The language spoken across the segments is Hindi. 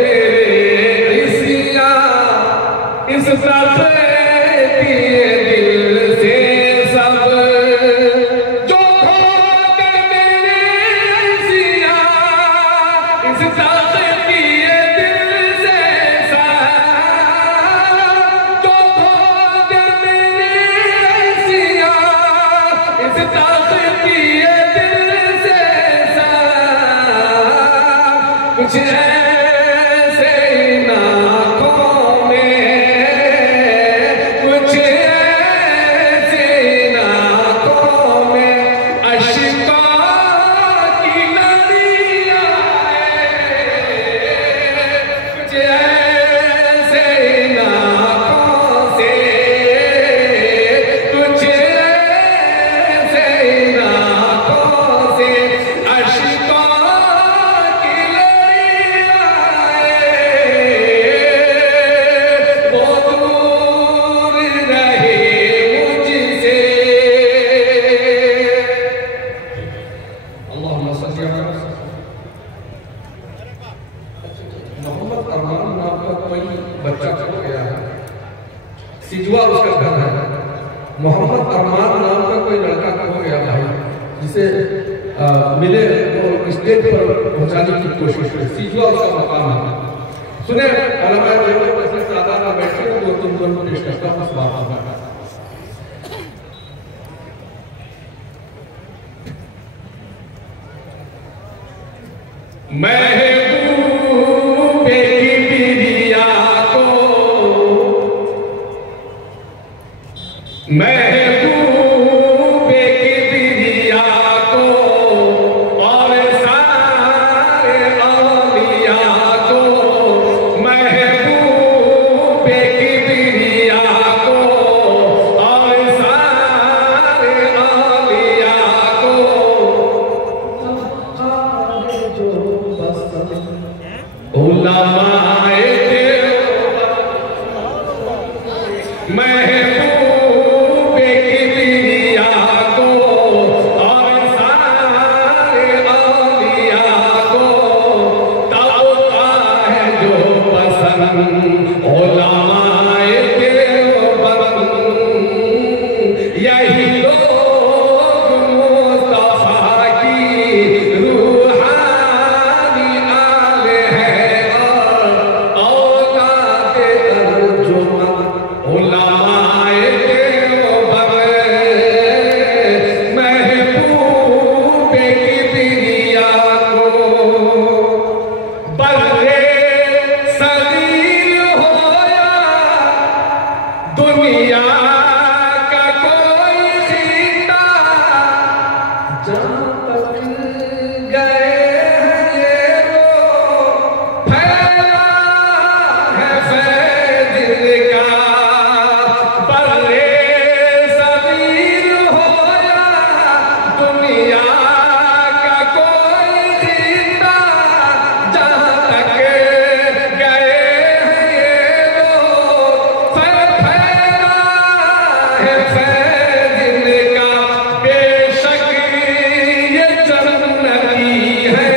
मेरे इसिया इस तख्ते दिए दिल से सब जो खोके मेरे इसिया इस तख्ते दिए दिल से सब जो खोके मेरे इसिया इस तख्ते दिए दिल से सब कुछ ऐसे इन आँखों में कुछ ऐसे इन आँखों में अश्कों की नदियाँ कुछ ऐसे इन आँखों से कुछ ऐसे इन आँखों से अश्कों की वो दूर रहे मुझसे। अल्लाहुम्मा सल्ली अला मोहम्मद अरमान नाम का कोई बच्चा खो गया है, सिजवा उसका घर है। मोहम्मद अरमान नाम का कोई लड़का खो गया भाई, जिसे मिले वो स्टेज पर पहुंचाने की कोशिश करे, सिजवा उसका मकाम है। सुने अलमाए जैसे सादा में बैठे हो तो तुम दोनों पेश करता हूँ उस बात पर। महबूबे की बिरिया को महबूबे की बिरिया को और सारे औलिया को महबूबे की बिरिया को और सारे औलिया को जो पसंद उलमाए महबूबे की बिरिया को और सारे औलिया को तबका है जो पसंद उलमाए देवबंद। यही लोग मुस्तफा की रूहानी आल है और औलाद तर्जुमान उलमाए देवबंद। महबूबे की बिरिया को बर्रे सगीर हो या दुनिया का कोई खिता, जहाँ तक गए हैं ये वो फैला है फैज़ इनका। बर्रे सगीर हो या दुनिया का कोई खिता, जहाँ तक गए हैं ये लोग फैला है फैज़ इनका। बेशक ये जन्नती है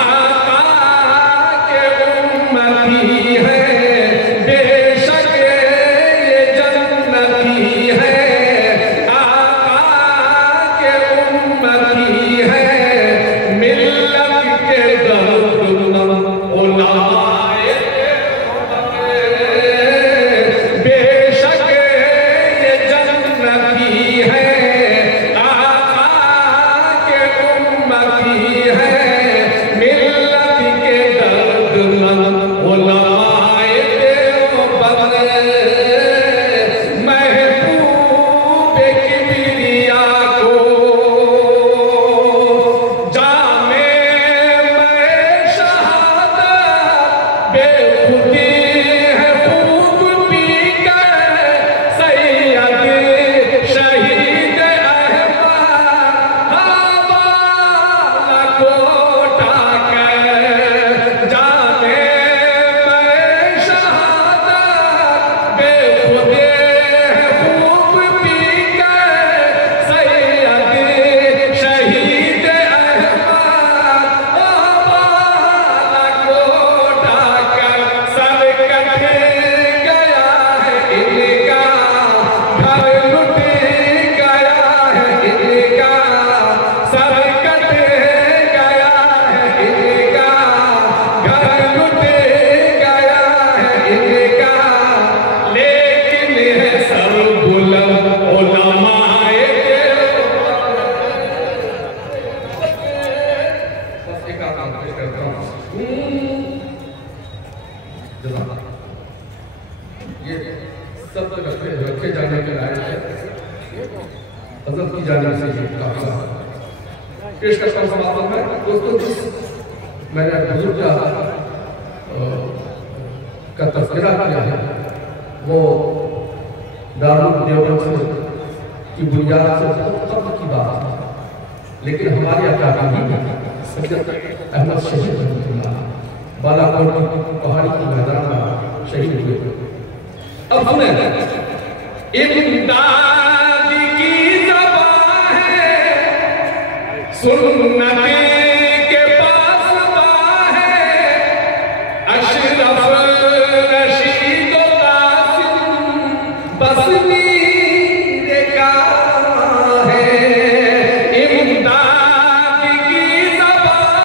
आका के उम्मती है, बेशक ये जन्नती है आका के उम्मती है। मिल्लत के दर्द उलमाए बेशक ये जन्नती है आका के उम्मती है। मिल्लत के दर्द उलमाए देवबंद। महबूबे की बिरिया को जामे मैं शहादत बेखुदी है खूब पीकर सैयद शहीद अहमद हवाला को उठाकर। जामे मैं शहादत बेखुदी है खूब पीकर सैयद शहीद अहमद हवाला को उठाकर। हजरत की जानिब से ये काफिला पेश करता हूँ समापन में। दोस्तों, जिस मैंने बुजुर्ग का तस्करा किया है वो दारुल देवबंद की बुनियाद से बहुत कब्ल की बात है, लेकिन हमारे अकादमी सैयद अहमद शहीद रहमतुल्लाह बालाकोट की पहाड़ी की मैदान में शहीद हुए। अब सुने, इमदाद की ज़बान है, सुन्नत के पास है, अशरफ रशीद कासिम बसनी